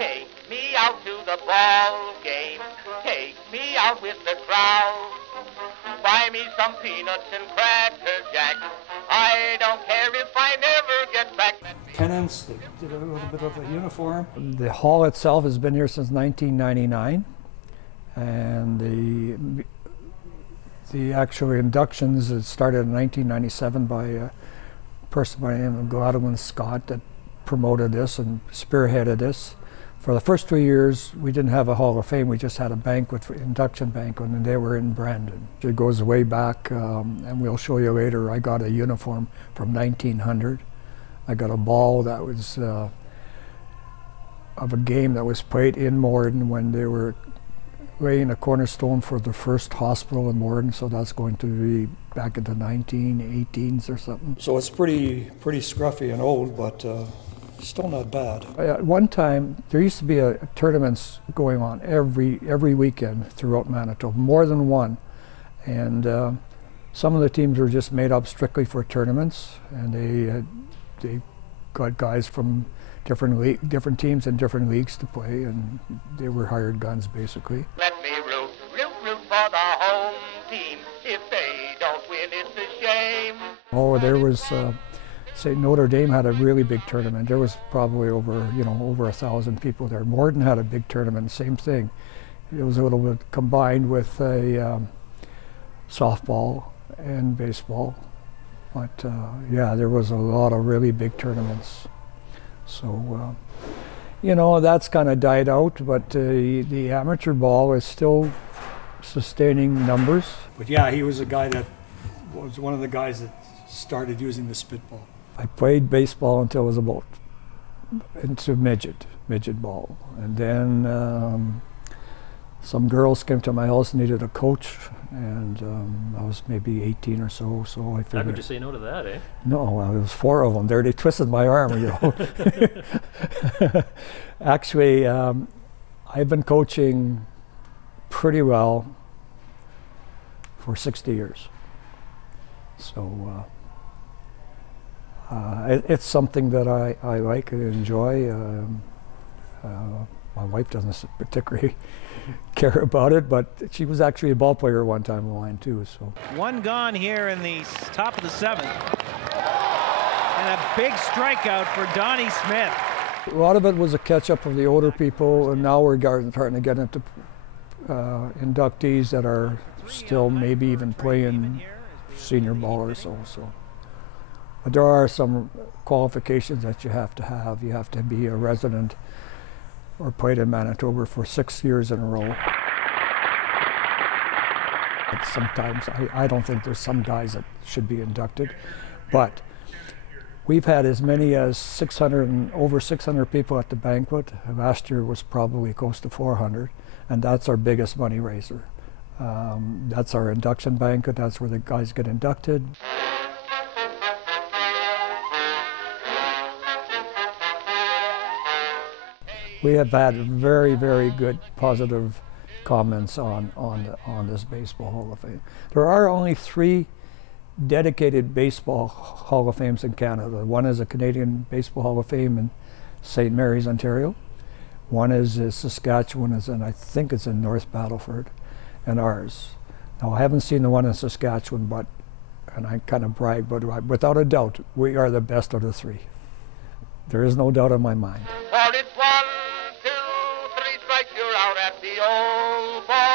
Take me out to the ball game. Take me out with the crowd. Buy me some peanuts and cracker jack. I don't care if I never get back. Tenants, they did a little bit of a uniform. The hall itself has been here since 1999, and the actual inductions started in 1997 by a person by the name of Godwin Scott that promoted this and spearheaded this. For the first 2 years, we didn't have a Hall of Fame. We just had a banquet, induction banquet, and they were in Brandon. It goes way back, and we'll show you later. I got a uniform from 1900. I got a ball that was of a game that was played in Morden when they were laying a cornerstone for the first hospital in Morden, so that's going to be back in the 1918s or something. So it's pretty scruffy and old, but still not bad. At one time, there used to be tournaments going on every weekend throughout Manitoba, more than one. And some of the teams were just made up strictly for tournaments, and they got guys from different teams and different leagues to play, and they were hired guns basically. Let me root for the home team. If they don't win, it's a shame. Oh, there was. Say Notre Dame had a really big tournament. There was probably over 1,000 people there. Morden had a big tournament, same thing. It was a little bit combined with a softball and baseball. But yeah, there was a lot of really big tournaments. So, that's kind of died out, but the amateur ball is still sustaining numbers. But yeah, he was a guy that was one of the guys that started using the spitball. I played baseball until I was about into midget ball, and then some girls came to my house and needed a coach, and I was maybe 18 or so. So I figured. How could you say no to that, eh? No, there was 4 of them there. They twisted my arm, Actually, I've been coaching pretty well for 60 years. So. It's something that I like and enjoy. My wife doesn't particularly care about it, but she was actually a ball player one time of mine too. So one gone here in the top of the 7th, and a big strikeout for Donnie Smith. A lot of it was a catch-up of the older people, and now we're starting to get into inductees that are still maybe even playing senior ball or so. But there are some qualifications that you have to have. You have to be a resident or played in Manitoba for 6 years in a row. But sometimes I don't think there's some guys that should be inducted, but we've had as many as 600 and over 600 people at the banquet. Last year was probably close to 400, and that's our biggest money raiser. That's our induction banquet. That's where the guys get inducted. We have had very, very good positive comments on this Baseball Hall of Fame. There are only 3 dedicated Baseball Hall of Fames in Canada. One is a Canadian Baseball Hall of Fame in St. Mary's, Ontario. One is Saskatchewan, and I think it's in North Battleford, and ours. Now, I haven't seen the one in Saskatchewan, and I kind of brag, but without a doubt, we are the best of the 3. There is no doubt in my mind. For it's 1, 2, 3 strikes, you're out at the old ball.